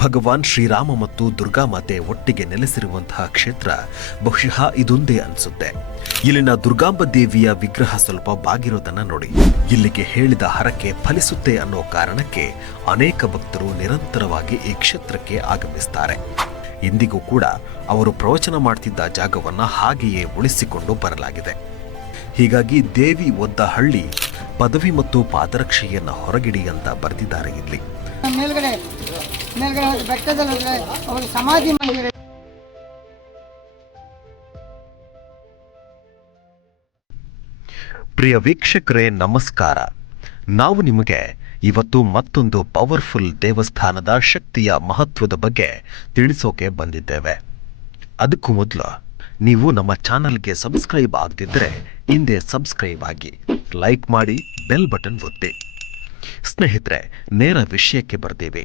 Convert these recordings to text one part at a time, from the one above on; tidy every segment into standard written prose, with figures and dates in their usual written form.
ಭಗವಾನ್ ಶ್ರೀರಾಮ ಮತ್ತು ದುರ್ಗಾಮಾತೆ ಒಟ್ಟಿಗೆ ನೆಲೆಸಿರುವಂತಹ ಕ್ಷೇತ್ರ ಬಹುಶಃ ಇದೊಂದೇ ಅನ್ಸುತ್ತೆ. ಇಲ್ಲಿನ ದುರ್ಗಾಂಬ ದೇವಿಯ ವಿಗ್ರಹ ಸ್ವಲ್ಪ ಬಾಗಿರೋದನ್ನ ನೋಡಿ. ಇಲ್ಲಿಗೆ ಹೇಳಿದ ಹರಕೆ ಫಲಿಸುತ್ತೆ ಅನ್ನೋ ಕಾರಣಕ್ಕೆ ಅನೇಕ ಭಕ್ತರು ನಿರಂತರವಾಗಿ ಈ ಕ್ಷೇತ್ರಕ್ಕೆ ಆಗಮಿಸ್ತಾರೆ. ಇಂದಿಗೂ ಕೂಡ ಅವರು ಪ್ರವಚನ ಮಾಡ್ತಿದ್ದ ಜಾಗವನ್ನ ಹಾಗೆಯೇ ಉಳಿಸಿಕೊಂಡು ಬರಲಾಗಿದೆ. ಹೀಗಾಗಿ ದೇವಿ ಒದ್ದ ಹಳ್ಳಿ ಪದವಿ ಮತ್ತು ಪಾದರಕ್ಷೆಯನ್ನ ಹೊರಗಿಡಿ ಅಂತ ಬರೆದಿದ್ದಾರೆ ಇಲ್ಲಿ. ಮೇಲ್ಗಡೆ ಬೆಟ್ಟದಲ್ಲಿ ಅವರು ಸಮಾಧಿ ಮಾಡಿದ್ದಾರೆ. ಪ್ರಿಯ ವೀಕ್ಷಕರೇ, ನಮಸ್ಕಾರ. ನಾವು ನಿಮಗೆ ಇವತ್ತು ಮತ್ತೊಂದು ಪವರ್ಫುಲ್ ದೇವಸ್ಥಾನದ ಶಕ್ತಿಯ ಮಹತ್ವದ ಬಗ್ಗೆ ತಿಳಿಸೋಕೆ ಬಂದಿದ್ದೇವೆ. ಅದಕ್ಕೂ ಮೊದಲು ನೀವು ನಮ್ಮ ಚಾನಲ್ಗೆ ಸಬ್ಸ್ಕ್ರೈಬ್ ಆಗದಿದ್ದರೆ ಹಿಂದೆ ಸಬ್ಸ್ಕ್ರೈಬ್ ಆಗಿ, ಲೈಕ್ ಮಾಡಿ, ಬೆಲ್ ಬಟನ್ ಒತ್ತಿ. ಸ್ನೇಹಿತರೆ, ನೇರ ವಿಷಯಕ್ಕೆ ಬರ್ತೀವಿ.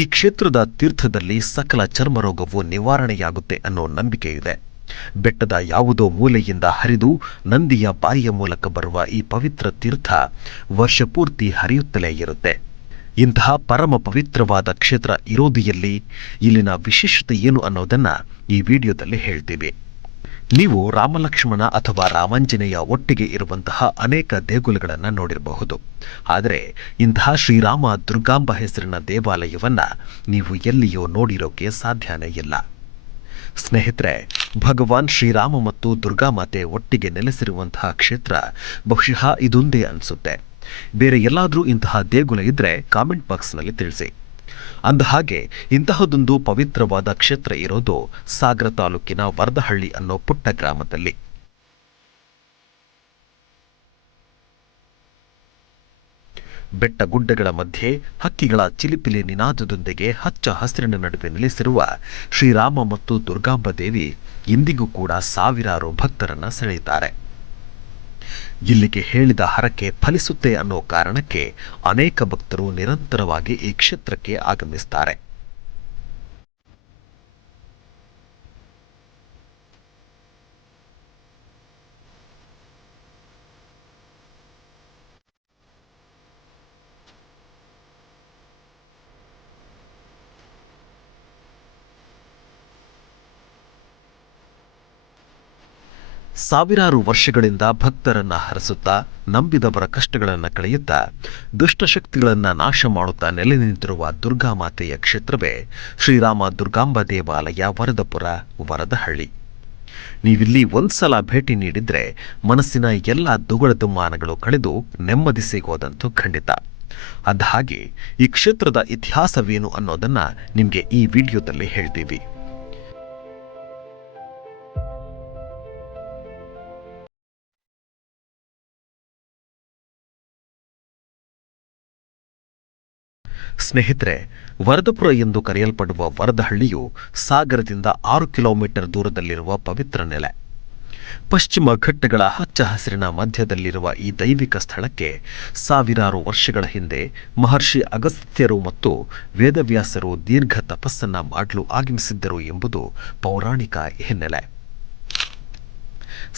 ಈ ಕ್ಷೇತ್ರದ ತೀರ್ಥದಲ್ಲಿ ಸಕಲ ಚರ್ಮರೋಗವು ನಿವಾರಣೆಯಾಗುತ್ತೆ ಅನ್ನೋ ನಂಬಿಕೆ ಇದೆ. ಬೆಟ್ಟದ ಯಾವುದೋ ಮೂಲೆಯಿಂದ ಹರಿದು ನಂದಿಯ ಬಾಯಿಯ ಮೂಲಕ ಬರುವ ಈ ಪವಿತ್ರ ತೀರ್ಥ ವರ್ಷಪೂರ್ತಿ ಹರಿಯುತ್ತಲೇ ಇರುತ್ತೆ. ಇಂತಹ ಪರಮ ಪವಿತ್ರವಾದ ಕ್ಷೇತ್ರ ಇರೋದು ಎಲ್ಲಿ, ಇಲ್ಲಿನ ವಿಶೇಷತೆ ಏನು ಅನ್ನೋದನ್ನ ಈ ವಿಡಿಯೋದಲ್ಲಿ ಹೇಳ್ತೀವಿ. ನೀವು ರಾಮಲಕ್ಷ್ಮಣ ಅಥವಾ ರಾಮಾಂಜನೇಯ ಒಟ್ಟಿಗೆ ಇರುವಂತಹ ಅನೇಕ ದೇಗುಲಗಳನ್ನು ನೋಡಿರಬಹುದು. ಆದರೆ ಇಂತಹ ಶ್ರೀರಾಮ ದುರ್ಗಾಂಬ ಹೆಸರಿನ ದೇವಾಲಯವನ್ನ ನೀವು ಎಲ್ಲಿಯೋ ನೋಡಿರೋಕೆ ಸಾಧ್ಯನೇ ಇಲ್ಲ. ಸ್ನೇಹಿತರೆ, ಭಗವಾನ್ ಶ್ರೀರಾಮ ಮತ್ತು ದುರ್ಗಾಮಾತೆ ಒಟ್ಟಿಗೆ ನೆಲೆಸಿರುವಂತಹ ಕ್ಷೇತ್ರ ಬಹುಶಃ ಇದೊಂದೇ ಅನ್ಸುತ್ತೆ. ಬೇರೆ ಎಲ್ಲಾದ್ರೂ ಇಂತಹ ದೇಗುಲ ಇದ್ರೆ ಕಾಮೆಂಟ್ ಬಾಕ್ಸ್ನಲ್ಲಿ ತಿಳಿಸಿ. ಅಂದಹಾಗೆ ಇಂತಹದೊಂದು ಪವಿತ್ರವಾದ ಕ್ಷೇತ್ರ ಇರೋದು ಸಾಗರ ತಾಲೂಕಿನ ವರದಹಳ್ಳಿ ಅನ್ನೋ ಪುಟ್ಟ ಗ್ರಾಮದಲ್ಲಿ. ಬೆಟ್ಟ ಗುಡ್ಡಗಳ ಮಧ್ಯೆ ಹಕ್ಕಿಗಳ ಚಿಲಿಪಿಲಿ ನಿನಾದದೊಂದಿಗೆ ಹಚ್ಚ ಹಸಿರಿನ ನಡುವೆ ನೆಲೆಸಿರುವ ಶ್ರೀರಾಮ ಮತ್ತು ದುರ್ಗಾಂಬ ದೇವಿ ಇಂದಿಗೂ ಕೂಡ ಸಾವಿರಾರು ಭಕ್ತರನ್ನ ಸೆಳೆಯುತ್ತಾರೆ. ಇಲ್ಲಿಗೆ ಹೇಳಿದ ಹರಕೆ ಫಲಿಸುತ್ತೆ ಅನ್ನೋ ಕಾರಣಕ್ಕೆ ಅನೇಕ ಭಕ್ತರು ನಿರಂತರವಾಗಿ ಈ ಕ್ಷೇತ್ರಕ್ಕೆ ಆಗಮಿಸ್ತಾರೆ. ಸಾವಿರಾರು ವರ್ಷಗಳಿಂದ ಭಕ್ತರನ್ನ ಹರಸುತ್ತಾ, ನಂಬಿದವರ ಕಷ್ಟಗಳನ್ನು ಕಳೆಯುತ್ತಾ, ದುಷ್ಟಶಕ್ತಿಗಳನ್ನ ನಾಶ ಮಾಡುತ್ತಾ ನೆಲೆ ನಿಂತಿರುವ ದುರ್ಗಾಮಾತೆಯ ಕ್ಷೇತ್ರವೇ ಶ್ರೀರಾಮ ದುರ್ಗಾಂಬ ದೇವಾಲಯ, ವರದಪುರ, ವರದಹಳ್ಳಿ. ನೀವಿಲ್ಲಿ ಒಂದ್ಸಲ ಭೇಟಿ ನೀಡಿದ್ರೆ ಮನಸ್ಸಿನ ಎಲ್ಲ ದುಗುಡ ದುಮ್ಮಾನಗಳು ಕಳೆದು ನೆಮ್ಮದಿ ಸಿಗೋದಂತೂ ಖಂಡಿತ. ಅಂದಹಾಗೆ ಈ ಕ್ಷೇತ್ರದ ಇತಿಹಾಸವೇನು ಅನ್ನೋದನ್ನ ನಿಮ್ಗೆ ಈ ವಿಡಿಯೋದಲ್ಲಿ ಹೇಳ್ತೀವಿ. ಸ್ನೇಹಿತರೆ, ವರದಪುರ ಎಂದು ಕರೆಯಲ್ಪಡುವ ವರದಹಳ್ಳಿಯು ಸಾಗರದಿಂದ 6 ಕಿಲೋಮೀಟರ್ ದೂರದಲ್ಲಿರುವ ಪವಿತ್ರ ನೆಲೆ. ಪಶ್ಚಿಮ ಘಟ್ಟಗಳ ಹಚ್ಚ ಹಸಿರಿನ ಮಧ್ಯದಲ್ಲಿರುವ ಈ ದೈವಿಕ ಸ್ಥಳಕ್ಕೆ ಸಾವಿರಾರು ವರ್ಷಗಳ ಹಿಂದೆ ಮಹರ್ಷಿ ಅಗಸ್ತ್ಯರು ಮತ್ತು ವೇದವ್ಯಾಸರು ದೀರ್ಘ ತಪಸ್ಸನ್ನ ಮಾಡಲು ಆಗಮಿಸಿದ್ದರು ಎಂಬುದು ಪೌರಾಣಿಕ ಹಿನ್ನೆಲೆ.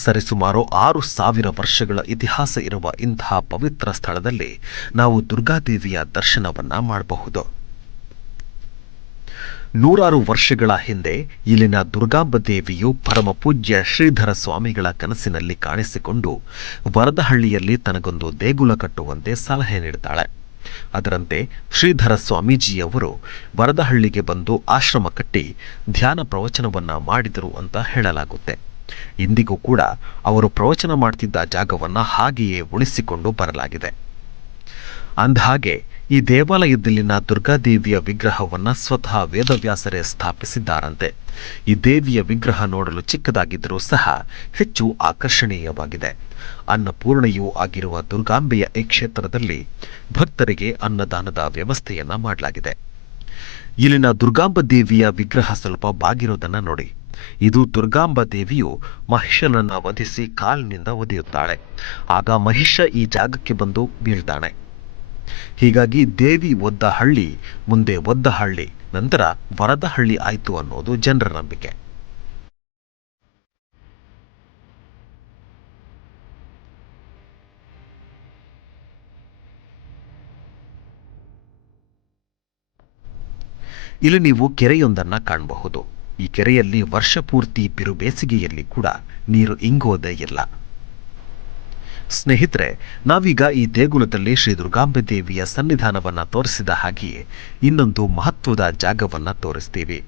ಸರಿಸುಮಾರು 6,000 ವರ್ಷಗಳ ಇತಿಹಾಸ ಇರುವ ಇಂತಹ ಪವಿತ್ರ ಸ್ಥಳದಲ್ಲಿ ನಾವು ದುರ್ಗಾದೇವಿಯ ದರ್ಶನವನ್ನ ಮಾಡಬಹುದು. ನೂರಾರು ವರ್ಷಗಳ ಹಿಂದೆ ಇಲ್ಲಿನ ದುರ್ಗಾಂಬ ದೇವಿಯು ಪರಮ ಪೂಜ್ಯ ಶ್ರೀಧರ ಸ್ವಾಮಿಗಳ ಕನಸಿನಲ್ಲಿ ಕಾಣಿಸಿಕೊಂಡು ವರದಹಳ್ಳಿಯಲ್ಲಿ ತನಗೊಂದು ದೇಗುಲ ಕಟ್ಟುವಂತೆ ಸಲಹೆ ನೀಡುತ್ತಾಳೆ. ಅದರಂತೆ ಶ್ರೀಧರ ಸ್ವಾಮೀಜಿಯವರು ವರದಹಳ್ಳಿಗೆ ಬಂದು ಆಶ್ರಮ ಕಟ್ಟಿ ಧ್ಯಾನ ಪ್ರವಚನವನ್ನ ಮಾಡಿದರು ಅಂತ ಹೇಳಲಾಗುತ್ತೆ. ಇಂದಿಗೂ ಕೂಡ ಅವರು ಪ್ರವಚನ ಮಾಡ್ತಿದ್ದ ಜಾಗವನ್ನ ಹಾಗೆಯೇ ಉಳಿಸಿಕೊಂಡು ಬರಲಾಗಿದೆ. ಅಂದಹಾಗೆ ಈ ದೇವಾಲಯದಲ್ಲಿನ ದುರ್ಗಾದೇವಿಯ ವಿಗ್ರಹವನ್ನ ಸ್ವತಃ ವೇದವ್ಯಾಸರೇ ಸ್ಥಾಪಿಸಿದ್ದಾರಂತೆ. ಈ ದೇವಿಯ ವಿಗ್ರಹ ನೋಡಲು ಚಿಕ್ಕದಾಗಿದ್ದರೂ ಸಹ ಹೆಚ್ಚು ಆಕರ್ಷಣೀಯವಾಗಿದೆ. ಅನ್ನಪೂರ್ಣೆಯೂ ಆಗಿರುವ ದುರ್ಗಾಂಬೆಯ ಈ ಕ್ಷೇತ್ರದಲ್ಲಿ ಭಕ್ತರಿಗೆ ಅನ್ನದಾನದ ವ್ಯವಸ್ಥೆಯನ್ನ ಮಾಡಲಾಗಿದೆ. ಇಲ್ಲಿನ ದುರ್ಗಾಂಬ ದೇವಿಯ ವಿಗ್ರಹ ಸ್ವಲ್ಪ ಬಾಗಿರೋದನ್ನ ನೋಡಿ. ಇದು ದುರ್ಗಾಂಬ ದೇವಿಯು ಮಹಿಷನನ್ನ ವಧಿಸಿ ಕಾಲಿನಿಂದ ಒದೆಯುತ್ತಾಳೆ. ಆಗ ಮಹಿಷ ಈ ಜಾಗಕ್ಕೆ ಬಂದು ಬೀಳ್ತಾನೆ. ಹೀಗಾಗಿ ದೇವಿ ಒದ್ದ ಹಳ್ಳಿ ಮುಂದೆ ಒದ್ದ ಹಳ್ಳಿ, ನಂತರ ವರದಹಳ್ಳಿ ಆಯ್ತು ಅನ್ನೋದು ಜನರ ನಂಬಿಕೆ. ಇಲ್ಲಿ ನೀವು ಕೆರೆಯೊಂದನ್ನ ಕಾಣಬಹುದು. ಈ ಕೆರೆಯಲ್ಲಿ ವರ್ಷಪೂರ್ತಿ ಬಿರು ಬೇಸಿಗೆಯಲ್ಲಿ ಕೂಡ ನೀರು ಇಂಗೋದೇ ಇಲ್ಲ. ಸ್ನೇಹಿತರೆ, ನಾವೀಗ ಈ ದೇಗುಲದಲ್ಲಿ ಶ್ರೀ ದುರ್ಗಾಂಬೆ ದೇವಿಯ ಸನ್ನಿಧಾನವನ್ನ ತೋರಿಸಿದ ಹಾಗೆಯೇ ಇನ್ನೊಂದು ಮಹತ್ವದ ಜಾಗವನ್ನ ತೋರಿಸ್ತೀವಿ.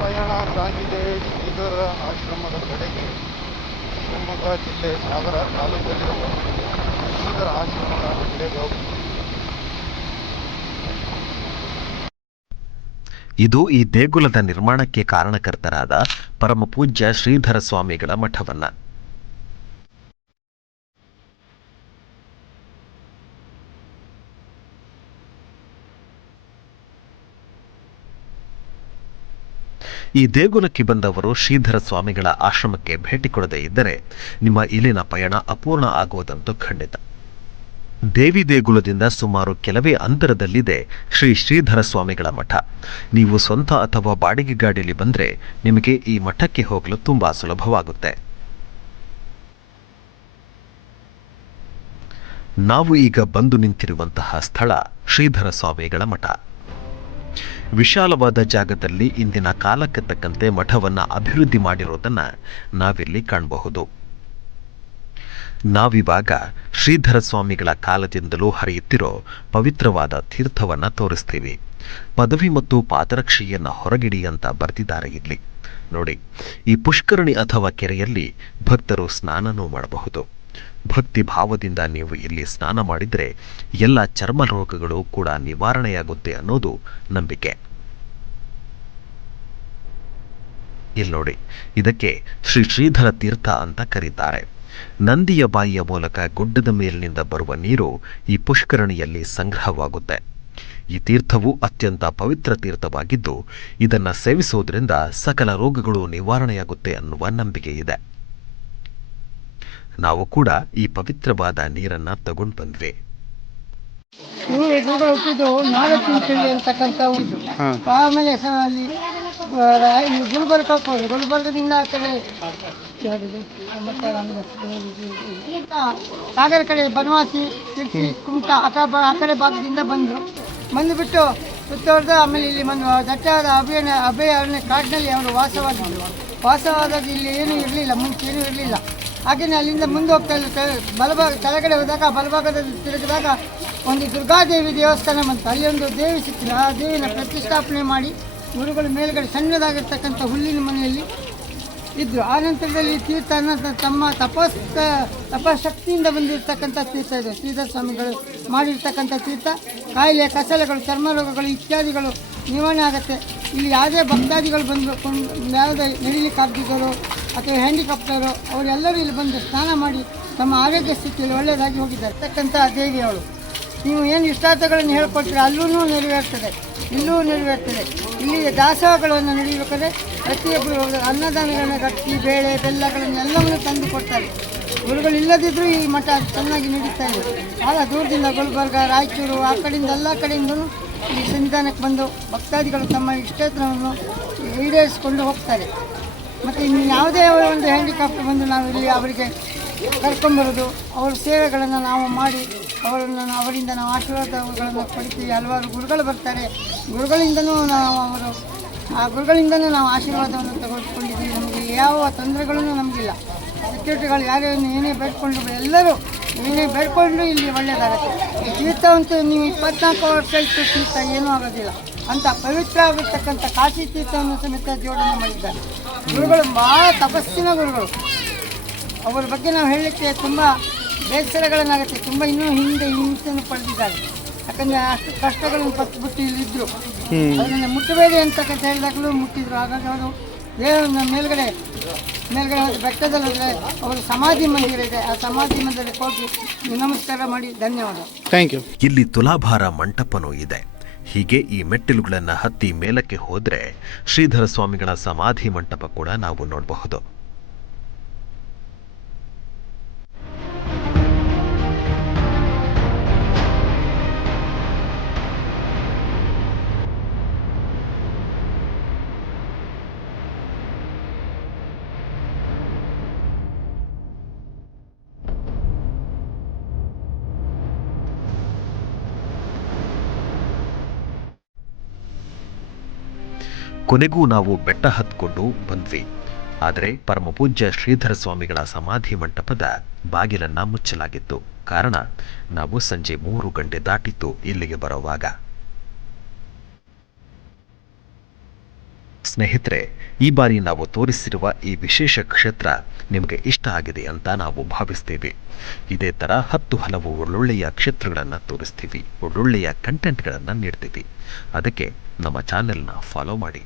ಪಯಣ ಸಾಗಿದೆ ಶ್ರೀಧರ ಆಶ್ರಮದ ಕಡೆಗೆ. ಶಿವಮೊಗ್ಗ ಜಿಲ್ಲೆ ಸಾಗರ ತಾಲೂಕಲ್ಲಿರುವ ಶ್ರೀಧರ ಆಶ್ರಮದ ಕಡೆಗೆ ಹೋಗುತ್ತದೆ. ಇದು ಈ ದೇಗುಲದ ನಿರ್ಮಾಣಕ್ಕೆ ಕಾರಣಕರ್ತರಾದ ಪರಮ ಪೂಜ್ಯ ಶ್ರೀಧರ ಸ್ವಾಮಿಗಳ ಮಠವನ್ನ. ಈ ದೇಗುಲಕ್ಕೆ ಬಂದವರು ಶ್ರೀಧರ ಸ್ವಾಮಿಗಳ ಆಶ್ರಮಕ್ಕೆ ಭೇಟಿ ಕೊಡದೇ ಇದ್ದರೆ ನಿಮ್ಮ ಇಲ್ಲಿನ ಪಯಣ ಅಪೂರ್ಣ ಆಗುವುದಂತೂ ಖಂಡಿತ. ದೇವಿ ದೇಗುಲದಿಂದ ಸುಮಾರು ಕೆಲವೇ ಅಂತರದಲ್ಲಿದೆ ಶ್ರೀ ಶ್ರೀಧರ ಸ್ವಾಮಿಗಳ ಮಠ. ನೀವು ಸ್ವಂತ ಅಥವಾ ಬಾಡಿಗೆ ಗಾಡಿಯಲ್ಲಿ ಬಂದರೆ ನಿಮಗೆ ಈ ಮಠಕ್ಕೆ ಹೋಗಲು ತುಂಬಾ ಸುಲಭವಾಗುತ್ತೆ. ನಾವು ಈಗ ಬಂದು ನಿಂತಿರುವಂತಹ ಸ್ಥಳ ಶ್ರೀಧರ ಸ್ವಾಮಿಗಳ ಮಠ. ವಿಶಾಲವಾದ ಜಾಗದಲ್ಲಿ ಇಂದಿನ ಕಾಲಕ್ಕೆ ತಕ್ಕಂತೆ ಮಠವನ್ನ ಅಭಿವೃದ್ಧಿ ಮಾಡಿರೋದನ್ನ ನಾವಿಲ್ಲಿ ಕಾಣಬಹುದು. ನಾವಿವಾಗ ಶ್ರೀಧರ ಸ್ವಾಮಿಗಳ ಕಾಲದಿಂದಲೂ ಹರಿಯುತ್ತಿರೋ ಪವಿತ್ರವಾದ ತೀರ್ಥವನ್ನ ತೋರಿಸ್ತೀವಿ. ಪದವಿ ಮತ್ತು ಪಾದರಕ್ಷೆಯನ್ನ ಹೊರಗಿಡಿ ಅಂತ ಬರೆದಿದ್ದಾರೆ ಇಲ್ಲಿ ನೋಡಿ. ಈ ಪುಷ್ಕರಣಿ ಅಥವಾ ಕೆರೆಯಲ್ಲಿ ಭಕ್ತರು ಸ್ನಾನನೂ ಮಾಡಬಹುದು. ಭಕ್ತಿ ಭಾವದಿಂದ ನೀವು ಇಲ್ಲಿ ಸ್ನಾನ ಮಾಡಿದರೆ ಎಲ್ಲ ಚರ್ಮ ರೋಗಗಳು ಕೂಡ ನಿವಾರಣೆಯಾಗುತ್ತೆ ಅನ್ನೋದು ನಂಬಿಕೆ. ಇಲ್ಲಿ ನೋಡಿ, ಇದಕ್ಕೆ ಶ್ರೀ ಶ್ರೀಧರ ತೀರ್ಥ ಅಂತ ಕರೀತಾರೆ. ನಂದಿಯ ಬಾಯಿಯ ಮೂಲಕ ಗುಡ್ಡದ ಮೇಲಿನಿಂದ ಬರುವ ನೀರು ಈ ಪುಷ್ಕರಣಿಯಲ್ಲಿ ಸಂಗ್ರಹವಾಗುತ್ತೆ. ಈ ತೀರ್ಥವು ಅತ್ಯಂತ ಪವಿತ್ರ ತೀರ್ಥವಾಗಿದ್ದು ಇದನ್ನು ಸೇವಿಸೋದ್ರಿಂದ ಸಕಲ ರೋಗಗಳು ನಿವಾರಣೆಯಾಗುತ್ತೆ ಅನ್ನುವ ನಂಬಿಕೆ ಇದೆ. ನಾವು ಕೂಡ ಈ ಪವಿತ್ರವಾದ ನೀರನ್ನ ತಗೊಂಡು ಬಂದ್ವಿ. ಇವರು ಹುಟ್ಟಿದ್ದು ನಾಗತಿಂಚಳ್ಳಿ ಅಂತಕ್ಕಂಥ ಊರು. ಆಮೇಲೆ ಅಲ್ಲಿ ಗುಲ್ಬರ್ಗಕ್ಕೆ ಹೋಗಿ ಗುಲ್ಬರ್ಗದಿಂದ ಆ ಕಡೆ ಸಾಗರ ಕಡೆ ಬನವಾಸಿ ತಿರ್ಚಿ ಕುಮಟ ಆ ಕಡೆ ಭಾಗದಿಂದ ಬಂದುಬಿಟ್ಟು ಸುತ್ತುವರೆದು ಆಮೇಲೆ ಇಲ್ಲಿ ಬಂದು ದಟ್ಟಾದ ಅಭಯಾರಣ್ಯ ಕಾಡಿನಲ್ಲಿ ಅವರು ವಾಸವಾದಾಗ ಇಲ್ಲಿ ಏನೂ ಇರಲಿಲ್ಲ, ಮುಂಚೆ ಏನೂ ಇರಲಿಲ್ಲ. ಹಾಗೆಯೇ ಅಲ್ಲಿಂದ ಮುಂದೆ ಹೋಗ್ತಾ ಇರ್ತಾರೆ. ಕೆಳಗಡೆ ಹೋದಾಗ ಬಲಭಾಗದಲ್ಲಿ ತಿರುಗಿದಾಗ ಒಂದು ದುರ್ಗಾದೇವಿ ದೇವಸ್ಥಾನ ಬಂತು. ಅಲ್ಲಿ ಒಂದು ದೇವಿ ಸಿಕ್ಕಿಲ್ಲ. ಆ ದೇವಿನ ಪ್ರತಿಷ್ಠಾಪನೆ ಮಾಡಿ ಗುರುಗಳು ಮೇಲ್ಗಡೆ ಸಣ್ಣದಾಗಿರ್ತಕ್ಕಂಥ ಹುಲ್ಲಿನ ಮನೆಯಲ್ಲಿ ಇದ್ದರು. ಆ ನಂತರದಲ್ಲಿ ತೀರ್ಥ ತಮ್ಮ ತಪಶಕ್ತಿಯಿಂದ ಬಂದಿರತಕ್ಕಂಥ ತೀರ್ಥ ಇದೆ. ಶ್ರೀಧರ ಸ್ವಾಮಿಗಳು ಮಾಡಿರ್ತಕ್ಕಂಥ ತೀರ್ಥ. ಕಾಯಿಲೆ ಕಸಲೆಗಳು, ಚರ್ಮ ರೋಗಗಳು ಇತ್ಯಾದಿಗಳು ನಿವಾರಣೆ ಆಗುತ್ತೆ. ಇಲ್ಲಿ ಯಾವುದೇ ಭಕ್ತಾದಿಗಳು ಯಾವುದೇ ನಡಿಲಿಕ್ಕಾಗದಿದ್ದರು ಅಥವಾ ಹ್ಯಾಂಡಿಕಾಪ್ಟರು ಅವರೆಲ್ಲರೂ ಇಲ್ಲಿ ಬಂದು ಸ್ನಾನ ಮಾಡಿ ತಮ್ಮ ಆರೋಗ್ಯ ಸ್ಥಿತಿಯಲ್ಲಿ ಒಳ್ಳೆಯದಾಗಿ ಹೋಗಿದ್ದಾರೆ. ಇರ್ತಕ್ಕಂಥ ದೇವಿ ಅವಳು. ನೀವು ಏನು ಇಷ್ಟಾರ್ಥಗಳನ್ನು ಹೇಳ್ಕೊಳ್ತೀರ ಅಲ್ಲೂ ನೆರವೇರ್ತದೆ, ಇಲ್ಲೂ ನೆರವೇರ್ತದೆ. ಇಲ್ಲಿ ದಾಸೋಹಗಳನ್ನು ನಡೆಯಬೇಕಾದ್ರೆ ಪ್ರತಿಯೊಬ್ಬರು ಅನ್ನದಾನಗಳನ್ನ ಗಟ್ಟಿ ಬೇಳೆ ಬೆಲ್ಲಗಳನ್ನೆಲ್ಲವನ್ನು ತಂದು ಕೊಡ್ತಾರೆ. ಗುರುಗಳು ಇಲ್ಲದಿದ್ದರೂ ಈ ಮಠ ಚೆನ್ನಾಗಿ ನಡೀತಾ ಇದೆ. ಭಾಳ ದೂರದಿಂದ ಗುಲ್ಬರ್ಗ, ರಾಯಚೂರು ಆ ಕಡೆಯಿಂದ ಎಲ್ಲ ಕಡೆಯಿಂದಲೂ ಈ ಸನ್ನಿಧಾನಕ್ಕೆ ಬಂದು ಭಕ್ತಾದಿಗಳು ತಮ್ಮ ಇಷ್ಟವನ್ನು ಈಡೇರಿಸಿಕೊಂಡು ಹೋಗ್ತಾರೆ. ಮತ್ತು ಇನ್ನು ಯಾವುದೇ ಒಂದು ಹ್ಯಾಂಡಿಕಾಪ್ಟ್ ಬಂದು ನಾವು ಇಲ್ಲಿ ಅವರಿಗೆ ಕರ್ಕೊಂಬರೋದು, ಅವರ ಸೇವೆಗಳನ್ನು ನಾವು ಮಾಡಿ ಅವರಿಂದ ನಾವು ಆಶೀರ್ವಾದಗಳನ್ನು ಪಡಿತೀವಿ. ಹಲವಾರು ಗುರುಗಳು ಬರ್ತಾರೆ. ಗುರುಗಳಿಂದನೂ ನಾವು ಆಶೀರ್ವಾದವನ್ನು ತೆಗೆದುಕೊಂಡಿದ್ದೀವಿ. ನಮಗೆ ಯಾವ ತೊಂದರೆಗಳೂ ನಮಗಿಲ್ಲ. ಸೆಕ್ಯೂರಿಟಿಗಳು ಯಾರು ಏನೇ ಬೇಡ್ಕೊಂಡು ಎಲ್ಲರೂ ಏನೇ ಬೇಡ್ಕೊಂಡು ಇಲ್ಲಿ ಒಳ್ಳೆಯದಾಗುತ್ತೆ. ಈ ತೀರ್ಥವಂತೂ ನೀವು 24 ವರ್ಷ ಇತ್ತು ತೀರ್ಥ ಏನೂ ಆಗೋದಿಲ್ಲ ಅಂತ ಪವಿತ್ರ ಆಗಿರ್ತಕ್ಕಂಥ ಕಾಶಿ ತೀರ್ಥವನ್ನು ಸಮೇತ ಜೋಡಣೆ ಮಾಡಿದ್ದಾರೆ. ಗುರುಗಳು ಭಾಳ ತಪಸ್ಸಿನ ಗುರುಗಳು. ಅವರ ಬಗ್ಗೆ ನಾವು ಹೇಳಲಿಕ್ಕೆ ತುಂಬ ಬೇಸರಗಳನ್ನಾಗುತ್ತೆ. ತುಂಬ ಇನ್ನೂ ಹಿಂಸೆಯನ್ನು ಪಡೆದಿದ್ದಾರೆ. ಯಾಕಂದರೆ ಅಷ್ಟು ಕಷ್ಟಗಳನ್ನು ಪಟ್ಟುಬಿಟ್ಟು ಇಲ್ಲಿದ್ದರು. ಅದನ್ನು ಮುಟ್ಟಬೇಡಿ ಅಂತಕ್ಕಂಥ ಹೇಳಿದಾಗಲೂ ಮುಟ್ಟಿದ್ರು. ಹಾಗಾಗಿ ಅವರು ದೇವರನ್ನ ಮೇಲ್ಗಡೆ ಹೋಗಿ ಬೆಟ್ಟದಲ್ಲಿ ಹೋದರೆ ಅವರ ಸಮಾಧಿ ಮಂದಿರ ಇದೆ. ಆ ಸಮಾಧಿ ಮಂದಿರಕ್ಕೆ ಹೋಗಿ ನಮಸ್ಕಾರ ಮಾಡಿ ಧನ್ಯವಾದ. Thank you. ಇಲ್ಲಿ ತುಲಾಭಾರ ಮಂಟಪನೂ ಇದೆ. ಹೀಗೆ ಈ ಮೆಟ್ಟಿಲುಗಳನ್ನು ಹತ್ತಿ ಮೇಲಕ್ಕೆ ಹೋದರೆ ಶ್ರೀಧರ ಸ್ವಾಮಿಗಳ ಸಮಾಧಿ ಮಂಟಪ ಕೂಡ ನಾವು ನೋಡಬಹುದು. ಕೊನೆಗೂ ನಾವು ಬೆಟ್ಟ ಹತ್ಕೊಂಡು ಬಂದ್ವಿ. ಆದರೆ ಪರಮಪೂಜ್ಯ ಶ್ರೀಧರ ಸ್ವಾಮಿಗಳ ಸಮಾಧಿ ಮಂಟಪದ ಬಾಗಿಲನ್ನ ಮುಚ್ಚಲಾಗಿತ್ತು. ಕಾರಣ ನಾವು ಸಂಜೆ 3 ಗಂಟೆ ದಾಟಿತ್ತು ಇಲ್ಲಿಗೆ ಬರುವಾಗ. ಸ್ನೇಹಿತರೆ, ಈ ಬಾರಿ ನಾವು ತೋರಿಸಿರುವ ಈ ವಿಶೇಷ ಕ್ಷೇತ್ರ ನಿಮಗೆ ಇಷ್ಟ ಆಗಿದೆ ಅಂತ ನಾವು ಭಾವಿಸ್ತೀವಿ. ಇದೇ ಥರ 10 ಹಲವು ಒಳ್ಳೊಳ್ಳೆಯ ಕ್ಷೇತ್ರಗಳನ್ನು ತೋರಿಸ್ತೀವಿ, ಒಳ್ಳೊಳ್ಳೆಯ ಕಂಟೆಂಟ್ಗಳನ್ನು ನೀಡ್ತೀವಿ. ಅದಕ್ಕೆ ನಮ್ಮ ಚಾನೆಲ್ನ ಫಾಲೋ ಮಾಡಿ.